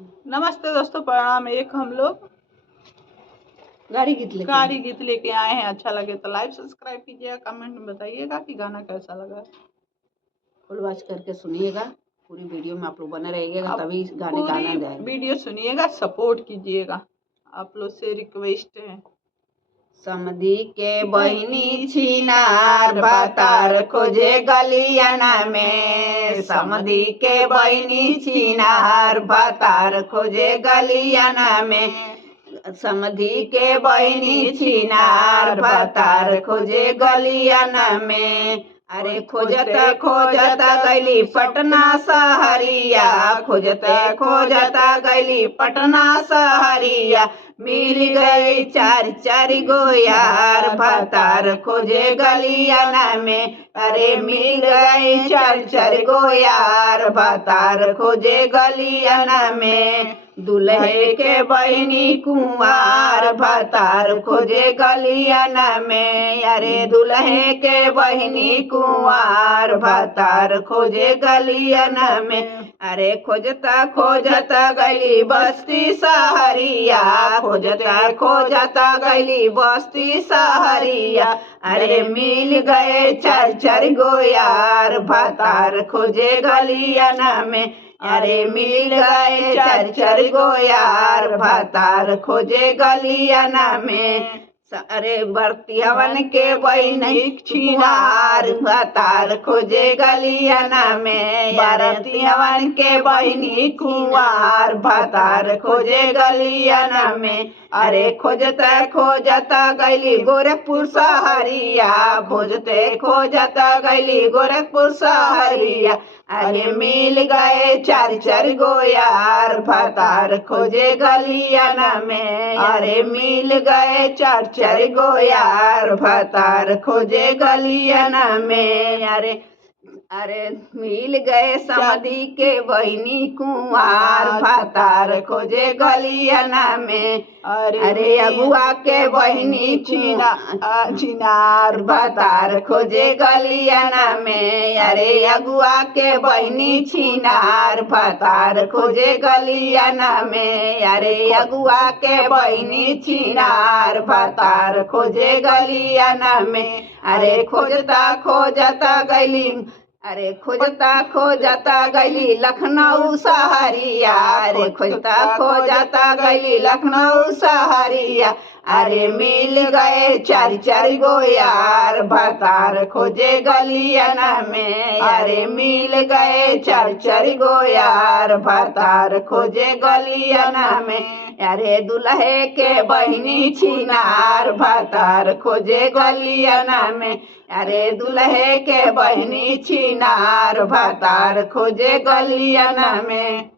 नमस्ते दोस्तों, प्रणाम। एक हम लोग गाड़ी गीत लेके आए हैं। अच्छा लगे तो लाइक सब्सक्राइब कीजिएगा, कमेंट में बताइएगा कि गाना कैसा लगा। फुल वॉच करके सुनिएगा, पूरी वीडियो में आप लोग बने रहिएगा, आप तभी गाने का आनंद आएगा। वीडियो सुनिएगा, सपोर्ट कीजिएगा, आप लोग से रिक्वेस्ट है। समधी के बहिनी छिनार भातार खोजे गलियाना में, समधी के बहिनी छिनार भातार खोजे गलियाना में, समधी के बहिनी छिनार भातार खोजे गलियाना में। अरे खोजता खोजता गैली पटना सहरिया, खोजते खोजता गैली पटना सहरिया, मिल गई चार चार गो यार भातार खोजे गलियाना में। अरे मिल गई चार चार गो यार भातार खोजे गलियाना में। दुल्हे के बहिनी कुंवार भातार खोजे गलियाना में। अरे दुल्हे के बहिनी कुंवार भातार खोजे गलियाना में। अरे खोजता खोजता गली बस्ती सहरिया, खोजता खोजता गली बस्ती सहरिया, अरे मिल गए चार चार गो यार भातार खोजे गलियाना में। अरे मिल गए चार चार गो यार भातार खोजे गलियाना में। अरे बर्तियावन के बहिनी छिनार भातार खोजे गलियाना में। बर्तियावन के बहिनी कुंवार भातार खोजे गलियाना में। अरे खोजता खोजता गैली गोरखपुर सहरिया, खोजते खोजता गैली गोरखपुर सहरिया, अरे मिल गए चार चार गो यार भातार खोजे गलियाना में। अरे मिल गए चार चार गो यार भातार खोजे गलियाना में। अरे मिल गए समधी के बहिनी कुंवार भातार खोजे गलियाना में। अरे अगुआ के बहिनी छिनार भातार खोजे गलियाना में। अरे अगुआ के बहिनी छिनार भातार खोजे गलियाना में। अरे अगुआ के बहिनी छिनार भातार खोजे गलियाना में। अरे खोजता खोजता गैली, अरे खोजता खोजता गैली लखनऊ सहरिया, अरे खोजता खोजता गैली लखनऊ सहरिया, अरे मिल गए चार चार गो यार भातार खोजे गलियाना में। अरे मिल गए चार चार गो यार भातार खोजे गलियाना में। अरे दुल्हे के बहिनी छिनार भातार खोजे गलियाना में। अरे दुल्हे के बहिनी छिनार भातार खोजे गलियाना में।